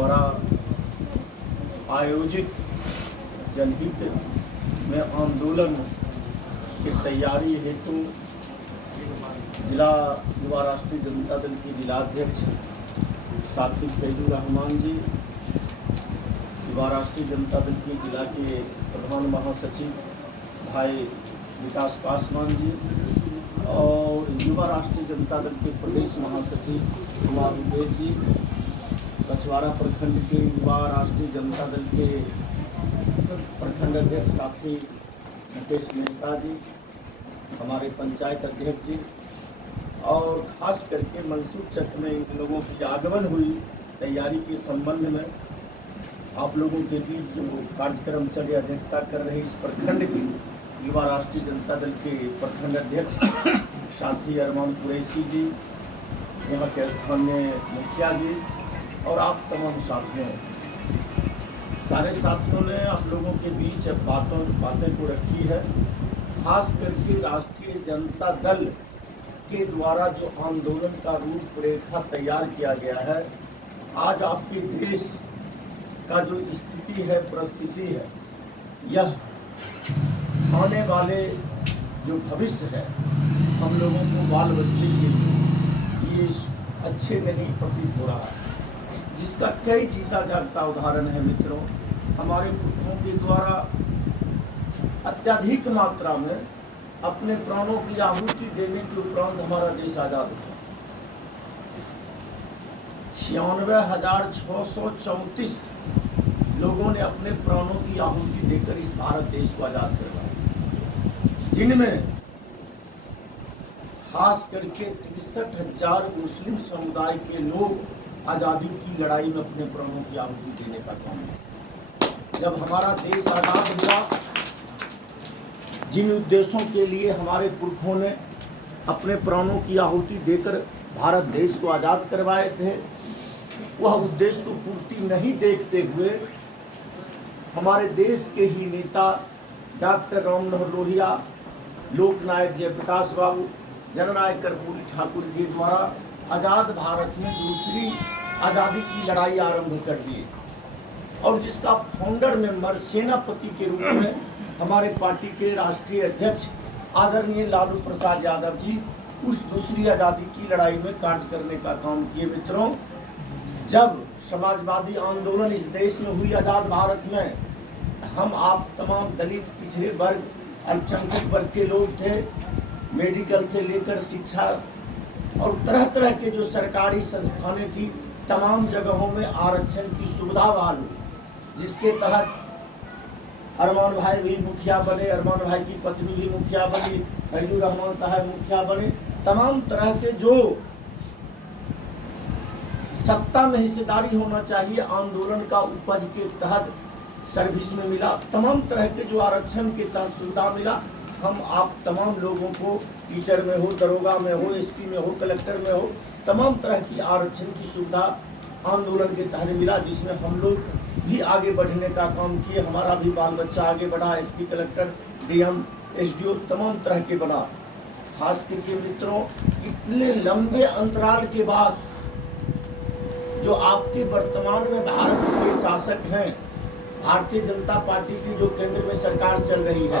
द्वारा आयोजित जनहित में आंदोलन की तैयारी हेतु जिला युवा राष्ट्रीय जनता दल के जिलाध्यक्ष साथी फैजुर रहमान जी, युवा राष्ट्रीय जनता दल के जिला के प्रधान महासचिव भाई विकास पासवान जी और युवा राष्ट्रीय जनता दल के प्रदेश महासचिव कुमार विवेक जी, कछवाड़ा प्रखंड के युवा राष्ट्रीय जनता दल के प्रखंड अध्यक्ष साथी मुकेश मेहता जी, हमारे पंचायत अध्यक्ष जी और खास करके मंसूर चक में इन लोगों की आगमन हुई तैयारी के संबंध में आप लोगों के बीच जो कार्यक्रम चले अध्यक्षता कर रहे इस प्रखंड की युवा राष्ट्रीय जनता दल के प्रखंड अध्यक्ष साथी अरमान कुरैशी जी, यहाँ के स्थानीय मुखिया जी और आप तमाम साथियों, सारे साथियों ने आप लोगों के बीच बातें को रखी है। खास करके राष्ट्रीय जनता दल के द्वारा जो आंदोलन का रूपरेखा तैयार किया गया है, आज आपके देश का जो स्थिति है, परिस्थिति है, यह आने वाले जो भविष्य है हम लोगों को बाल बच्चे के लिए ये अच्छे नहीं प्रतीत हो रहा है, जिसका कई जीता जागता उदाहरण है। मित्रों, हमारे पुरखों के द्वारा अत्यधिक मात्रा में अपने प्राणों की आहुति देने के उपरांत हमारा देश आजाद हुआ। 96,634 लोगों ने अपने प्राणों की आहुति देकर इस भारत देश को आजाद करवाया, जिनमें खास करके 63,000 मुस्लिम समुदाय के लोग आज़ादी की लड़ाई में अपने प्राणों की आहुति देने का काम किया। जब हमारा देश आज़ाद हुआ, जिन उद्देश्यों के लिए हमारे पुरखों ने अपने प्राणों की आहुति देकर भारत देश को आज़ाद करवाए थे, वह उद्देश्य को पूर्ति नहीं देखते हुए हमारे देश के ही नेता डॉक्टर राम मनोहर लोहिया, लोकनायक जयप्रकाश बाबू, जननायक कर्पूरी ठाकुर के द्वारा आज़ाद भारत में दूसरी आज़ादी की लड़ाई आरंभ कर दी और जिसका फाउंडर मेंबर सेनापति के रूप में हमारे पार्टी के राष्ट्रीय अध्यक्ष आदरणीय लालू प्रसाद यादव जी उस दूसरी आज़ादी की लड़ाई में कार्य करने का काम किए। मित्रों, जब समाजवादी आंदोलन इस देश में हुई आज़ाद भारत में, हम आप तमाम दलित, पिछड़े वर्ग, अल्पसंख्यक वर्ग के लोग थे, मेडिकल से लेकर शिक्षा और तरह तरह के जो सरकारी संस्थानें थी, तमाम जगहों में आरक्षण की सुविधा बहाल हुई, जिसके तहत अरमान भाई भी मुखिया बने, अरमान भाई की पत्नी भी मुखिया बनी, फैजुर रहमान साहब मुखिया बने। तमाम तरह के जो सत्ता में हिस्सेदारी होना चाहिए आंदोलन का उपज के तहत सर्विस में मिला, तमाम तरह के जो आरक्षण के तहत सुविधा मिला, हम आप तमाम लोगों को टीचर में हो, दरोगा में हो, एसपी में हो, कलेक्टर में हो, तमाम तरह की आरक्षण की सुविधा आंदोलन के तहत मिला, जिसमें हम लोग भी आगे बढ़ने का काम किए। हमारा भी बाल बच्चा आगे बढ़ा, एसपी, कलेक्टर, डीएम, एसडीओ तमाम तरह के बना। खास करके मित्रों, इतने लंबे अंतराल के बाद जो आपके वर्तमान में भारत के शासक हैं, भारतीय जनता पार्टी की जो केंद्र में सरकार चल रही है,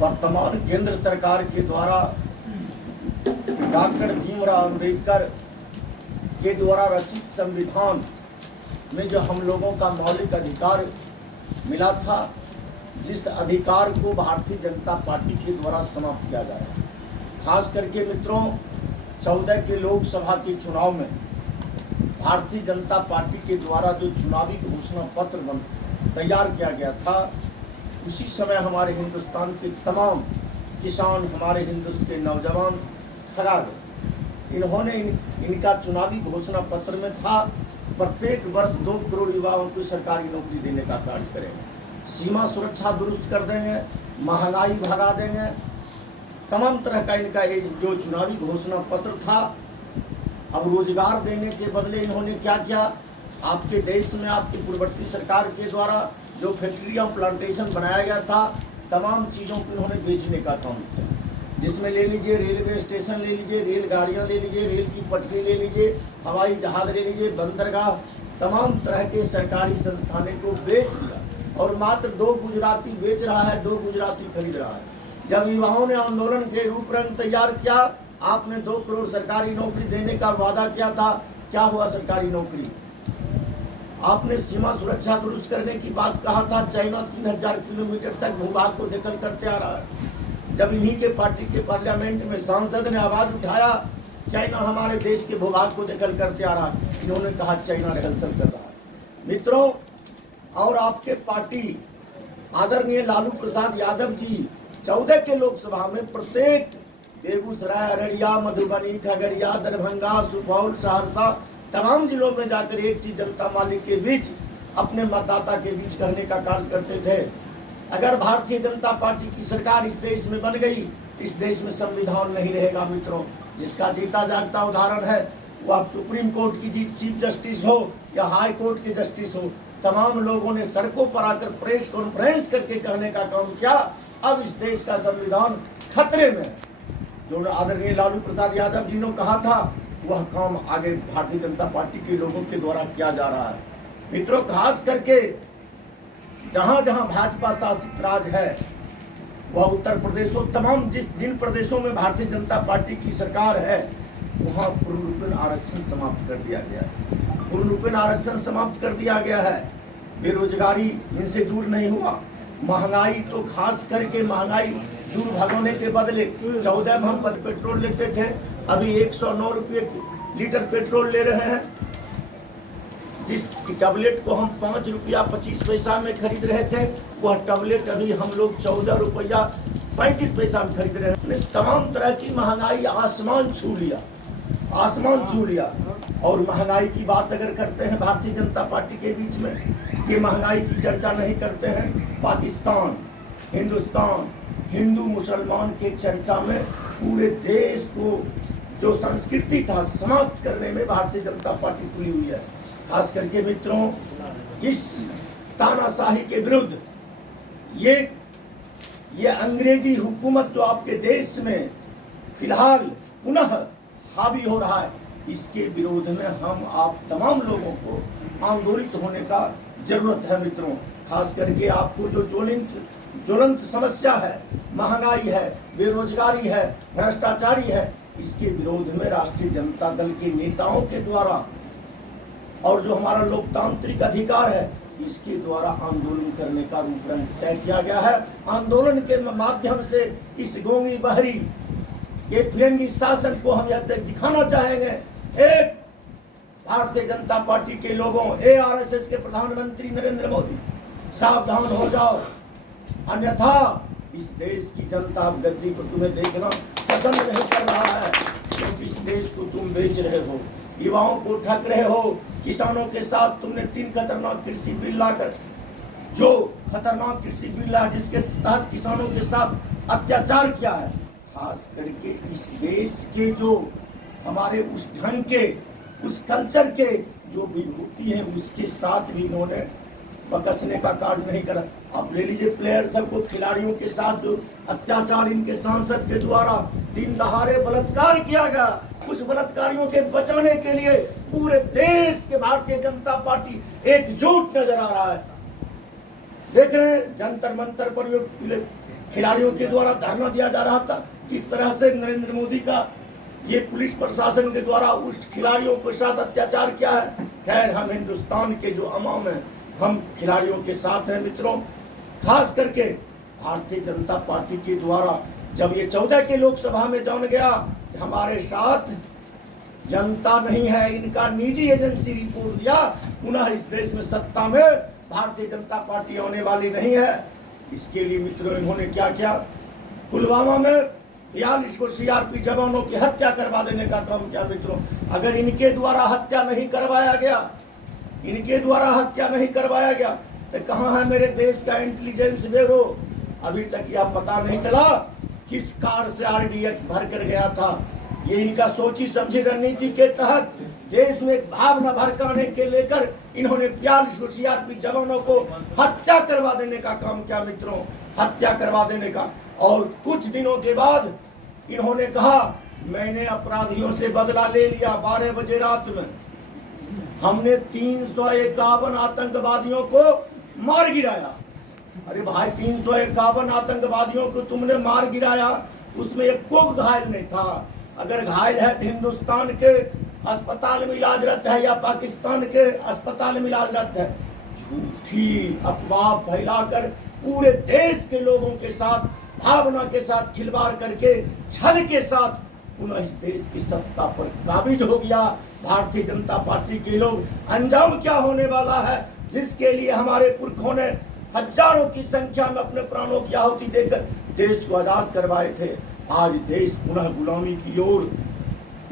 वर्तमान केंद्र सरकार के द्वारा डॉक्टर भीमराव अंबेडकर के द्वारा रचित संविधान में जो हम लोगों का मौलिक अधिकार मिला था, जिस अधिकार को भारतीय जनता पार्टी के द्वारा समाप्त किया जा रहा है। खास करके मित्रों, 14 के लोकसभा के चुनाव में भारतीय जनता पार्टी के द्वारा जो चुनावी घोषणा पत्र तैयार किया गया था, उसी समय हमारे हिंदुस्तान के तमाम किसान, हमारे हिंदुस्तान के नौजवान ठगा गए। इन्होंने इनका चुनावी घोषणा पत्र में था प्रत्येक वर्ष 2 करोड़ युवाओं को सरकारी नौकरी देने का कार्य करेंगे, सीमा सुरक्षा दुरुस्त कर देंगे, महंगाई भगा देंगे, तमाम तरह का इनका ये जो चुनावी घोषणा पत्र था। अब रोजगार देने के बदले इन्होंने क्या किया, आपके देश में आपकी पूर्ववर्ती सरकार के द्वारा जो फैक्ट्रियाँ प्लांटेशन बनाया गया था, तमाम चीज़ों को इन्होंने बेचने का काम किया, जिसमें ले लीजिए रेलवे स्टेशन ले लीजिए, रेलगाड़ियाँ ले लीजिए, रेल की पटरी ले लीजिए, हवाई जहाज ले लीजिए, बंदरगाह, तमाम तरह के सरकारी संस्थानों को बेच दिया और मात्र 2 गुजराती बेच रहा है, 2 गुजराती खरीद रहा है। जब युवाओं ने आंदोलन के रूपरंग तैयार किया, आपने 2 करोड़ सरकारी नौकरी देने का वादा किया था, क्या हुआ सरकारी नौकरी? आपने सीमा सुरक्षा दुरुस्त करने की बात कहा था, चाइना 3000 किलोमीटर तक भूभाग को दखल करते आ रहा है। जब इन्हीं के पार्टी के पार्लियामेंट में सांसद ने आवाज उठाया, चाइना हमारे देश के भूभाग को दखल करते आ रहा है, इन्होंने कहा चाइना रिहर्सल कर रहा है। मित्रों, और आपके पार्टी आदरणीय लालू प्रसाद यादव जी 14 के लोकसभा में प्रत्येक बेगूसराय, अररिया, मधुबनी, खगड़िया, दरभंगा, सुपौल, सहरसा, तमाम जिलों में जाकर एक चीज जनता मालिक के बीच, अपने मतदाता के बीच कहने का कार्य करते थे। अगर भारतीय जनता पार्टी की सरकार इस देश में बन गई, इस देश में संविधान नहीं रहेगा। मित्रों, जिसका जीता जागता उदाहरण है, वह सुप्रीम कोर्ट की चीफ जस्टिस हो या हाई कोर्ट के जस्टिस हो, तमाम लोगों ने सड़कों पर आकर प्रेस कॉन्फ्रेंस करके कहने का काम किया, अब इस देश का संविधान खतरे में। जो आदरणीय लालू प्रसाद यादव जी ने कहा था, वह काम आगे भारतीय जनता पार्टी के लोगों के द्वारा किया जा रहा है। मित्रों, खास करके जहां जहां भाजपा शासित राज है, वह उत्तर प्रदेशों, तमाम जिन प्रदेशों में भारतीय जनता पार्टी की सरकार है, वहां पूर्ण रूपेण आरक्षण समाप्त कर दिया गया है। पूर्ण रूपेण आरक्षण समाप्त कर दिया गया है। बेरोजगारी इनसे दूर नहीं हुआ। महंगाई तो खास करके महंगाई दूर भगाने के बदले 14 में हम पेट्रोल लेते थे, अभी 109 रुपये लीटर पेट्रोल ले रहे हैं। जिस टैबलेट को हम 5 रुपया 25 पैसा में खरीद रहे थे, वह टैबलेट अभी हम लोग 14 रुपया 35 पैसा में खरीद रहे हैं। तमाम तरह की महंगाई आसमान छू लिया, आसमान छू लिया। और महंगाई की बात अगर करते हैं भारतीय जनता पार्टी के बीच में, कि महंगाई की चर्चा नहीं करते हैं। पाकिस्तान, हिंदुस्तान, हिंदू मुसलमान के चर्चा में पूरे देश को जो संस्कृति था समाप्त करने में भारतीय जनता पार्टी खुली हुई है। खास करके मित्रों, इस तानाशाही के विरुद्ध ये अंग्रेजी हुकूमत जो आपके देश में फिलहाल पुनः हावी हो रहा है, इसके विरोध में हम आप तमाम लोगों को आंदोलित होने का जरूरत है। मित्रों, खास करके आपको जो ज्वलंत समस्या है, महंगाई है, बेरोजगारी है, भ्रष्टाचारी है, इसके विरोध में राष्ट्रीय जनता दल के नेताओं के द्वारा और जो हमारा लोकतांत्रिक अधिकार है, इसके द्वारा आंदोलन करने का रूपरेखा तय किया गया है। आंदोलन के माध्यम से इस गोंगी बहरी ये फिरंगी शासन को हम यह दिखाना चाहेंगे, एक भारतीय जनता पार्टी के लोगों, ARSS के प्रधानमंत्री नरेंद्र मोदी, सावधान हो जाओ, अन्यथा इस देश की जनता अब गद्दी को तुम्हें देखना पसंद नहीं कर रहा है, क्योंकि इस देश को तुम बेच रहे हो, युवाओं को ठग रहे हो। किसानों के साथ तुमने 3 खतरनाक कृषि बिल लाकर, जो खतरनाक कृषि बिल है जिसके तहत किसानों के साथ अत्याचार किया है, खास करके इस देश के जो हमारे उस ढंग के, उस कल्चर के जो विभूति है, उसके साथ भी इन्होंने बकसने का कार्य नहीं करा। अब ले लीजिए प्लेयर सबको, खिलाड़ियों के साथ जो अत्याचार इनके सांसद के द्वारा दिन दहाड़े बलात्कार किया गया, उस बलात्कारियों के बचाने के लिए पूरे देश के भारतीय जनता पार्टी एकजुट नजर आ रहा है। देख रहे हैं जंतर मंतर पर जो खिलाड़ियों के द्वारा धरना दिया जा रहा था, किस तरह से नरेंद्र मोदी का ये पुलिस प्रशासन के द्वारा उस खिलाड़ियों के साथ अत्याचार किया है। खैर, हम हिंदुस्तान के जो अवाम है, हम खिलाड़ियों के साथ हैं मित्रों। खास करके भारतीय जनता पार्टी के द्वारा जब ये 14 के लोकसभा में जान गया कि हमारे साथ जनता नहीं है, इनका निजी एजेंसी रिपोर्ट दिया, पुनः इस देश में सत्ता में भारतीय जनता पार्टी आने वाली नहीं है। इसके लिए मित्रों इन्होंने क्या किया, पुलवामा में 42 को सीआरपी जवानों की हत्या करवा देने का काम किया मित्रों। अगर इनके द्वारा हत्या नहीं करवाया गया, इनके द्वारा हत्या नहीं करवाया गया, तो कहाँ है मेरे देश का इंटेलिजेंस ब्यूरो? अभी तक यह पता नहीं चला किस कार से आरडीएक्स भर कर गया था। ये इनका सोची समझी रणनीति के तहत देश में भावना भड़काने के लेकर इन्होंने 42 सीआरपी जवानों को हत्या करवा देने का काम किया मित्रों, हत्या करवा देने का। और कुछ दिनों के बाद इन्होंने कहा मैंने अपराधियों से बदला ले लिया। 12 बजे रात में हमने 351 आतंकवादियों को मार गिराया। अरे भाई, 351 आतंकवादियों को तुमने मार गिराया, उसमें एक को घायल नहीं था। अगर घायल है तो हिंदुस्तान के अस्पताल में इलाजरत है या पाकिस्तान के अस्पताल में इलाजरत है। झूठी अफवाह फैलाकर पूरे देश के लोगों के साथ, भावना के साथ खिलवाड़ करके, छल के साथ पुनः इस देश की सत्ता पर काबिज हो गया भारतीय जनता पार्टी के लोग। अंजाम क्या होने वाला है, जिसके लिए हमारे पुरखों ने हजारों की संख्या में अपने प्राणों की आहुति देकर देश को आजाद करवाए थे, आज देश पुनः गुलामी की ओर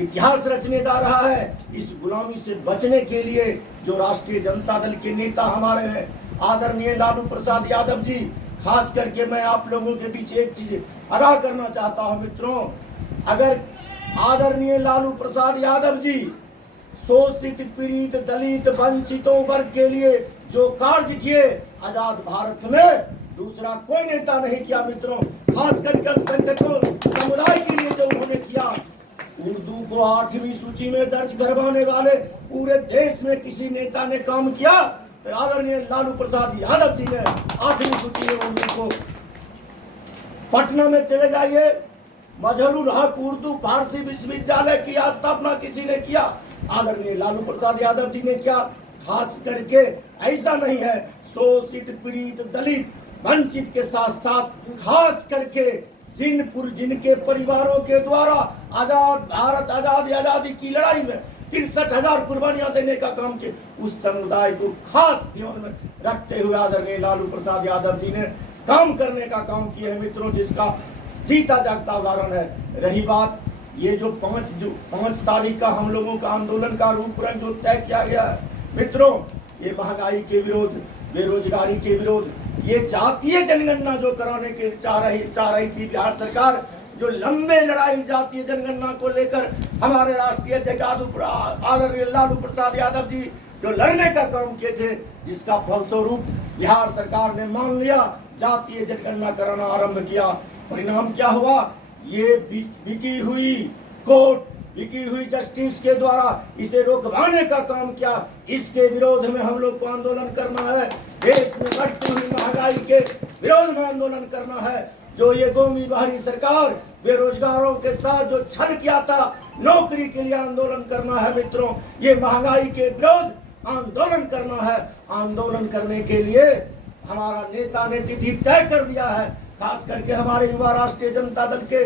इतिहास रचने जा रहा है। इस गुलामी से बचने के लिए जो राष्ट्रीय जनता दल के नेता हमारे हैं, आदरणीय लालू प्रसाद यादव जी, खास करके मैं आप लोगों के बीच एक चीज अदा करना चाहता हूं मित्रों। अगर आदरणीय लालू प्रसाद यादव जी शोषित, पीड़ित, दलित, वंचितों वर्ग के लिए जो कार्य किए आजाद भारत में दूसरा कोई नेता नहीं किया मित्रों। खास करके अल्पसंख्यकों समुदाय के लिए जो उन्होंने किया, उर्दू को 8वीं सूची में दर्ज करवाने वाले पूरे देश में किसी नेता ने काम किया तो आदरणीय लालू प्रसाद यादव जी ने 8वीं सूची में उर्दू को। पटना में चले जाइए, मजहरुल हक उर्दू फारसी विश्वविद्यालय की स्थापना किसी ने किया, आदरणीय लालू प्रसाद यादव जी ने किया। खास करके ऐसा नहीं है, शोषित, पीड़ित, दलित, वंचित के साथ साथ खास करके जिनके परिवारों के द्वारा आजाद भारत, आजादी की लड़ाई में 63,000 कुर्बानियां देने का काम किया, उस समुदाय को खास ध्यान में रखते हुए आदरणीय लालू प्रसाद यादव जी ने काम करने का काम किया है मित्रों, जिसका जीता जागता उदाहरण है। रही बात ये जो 5 तारीख का हम लोगों का आंदोलन का रूपरेखा जो तय किया गया है मित्रों, ये महंगाई के विरोध, बेरोजगारी के विरोध, ये जातीय जनगणना जो कराने के चाह रही थी बिहार सरकार, जो लंबे लड़ाई जातीय जनगणना को लेकर हमारे राष्ट्रीय अध्यक्ष आदरणीय लालू प्रसाद यादव जी जो लड़ने का काम किए थे, जिसका फलस्वरूप बिहार सरकार ने मान लिया, जातीय जनगणना कराना आरंभ किया। परिणाम क्या हुआ, ये बिकी हुई कोर्ट, बिकी हुई जस्टिस के द्वारा इसे रोकवाने का काम किया। इसके विरोध में हम लोग को आंदोलन करना है, देश में बढ़ती हुई महंगाई के विरोध में आंदोलन करना है। जो ये गोमी बाहरी सरकार बेरोजगारों के साथ जो छल किया था, नौकरी के लिए आंदोलन करना है मित्रों, ये महंगाई के विरोध आंदोलन करना है। आंदोलन करने के लिए हमारा नेता ने तिथि तय कर दिया है। खास करके हमारे युवा राष्ट्रीय जनता दल के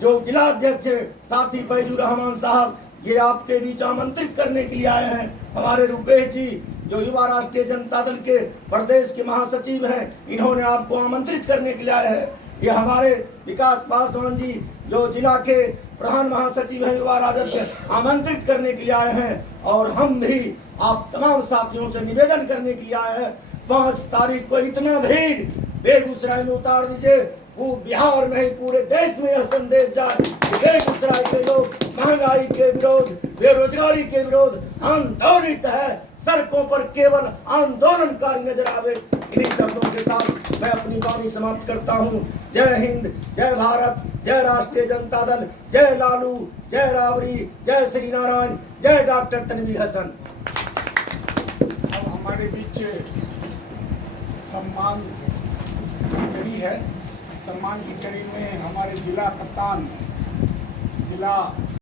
जो जिला अध्यक्ष साथी फैजुर रहमान साहब, ये आपके बीच आमंत्रित करने के लिए आए हैं। हमारे रुपेश जी जो युवा राष्ट्रीय जनता दल के प्रदेश के महासचिव हैं, इन्होंने आपको आमंत्रित करने के लिए आए हैं। ये हमारे विकास पासवान जी जो जिला के प्रधान महासचिव हैं युवा राजद के, आमंत्रित करने के लिए आए हैं। और हम भी आप तमाम साथियों से निवेदन करने के लिए आए हैं, 5 तारीख को इतना भीड़ बेगूसराय में उतार दीजिए, वो बिहार में ही पूरे देश में यह संदेश जाए कि बेगूसराय के लोग महंगाई के विरोध, बेरोजगारी के विरोध आंदोलित है, सड़कों पर केवल आंदोलनकारी नजर आवे। इन्हीं शब्दों के साथ मैं अपनी वाणी समाप्त करता हूँ। जय हिंद, जय भारत, जय राष्ट्रीय जनता दल, जय लालू, जय राबड़ी, जय श्री नारायण, जय डॉक्टर तनवीर हसन। अब हमारे बीच सम्मान की कड़ी है। सम्मान की कड़ी में हमारे जिला कप्तान, जिला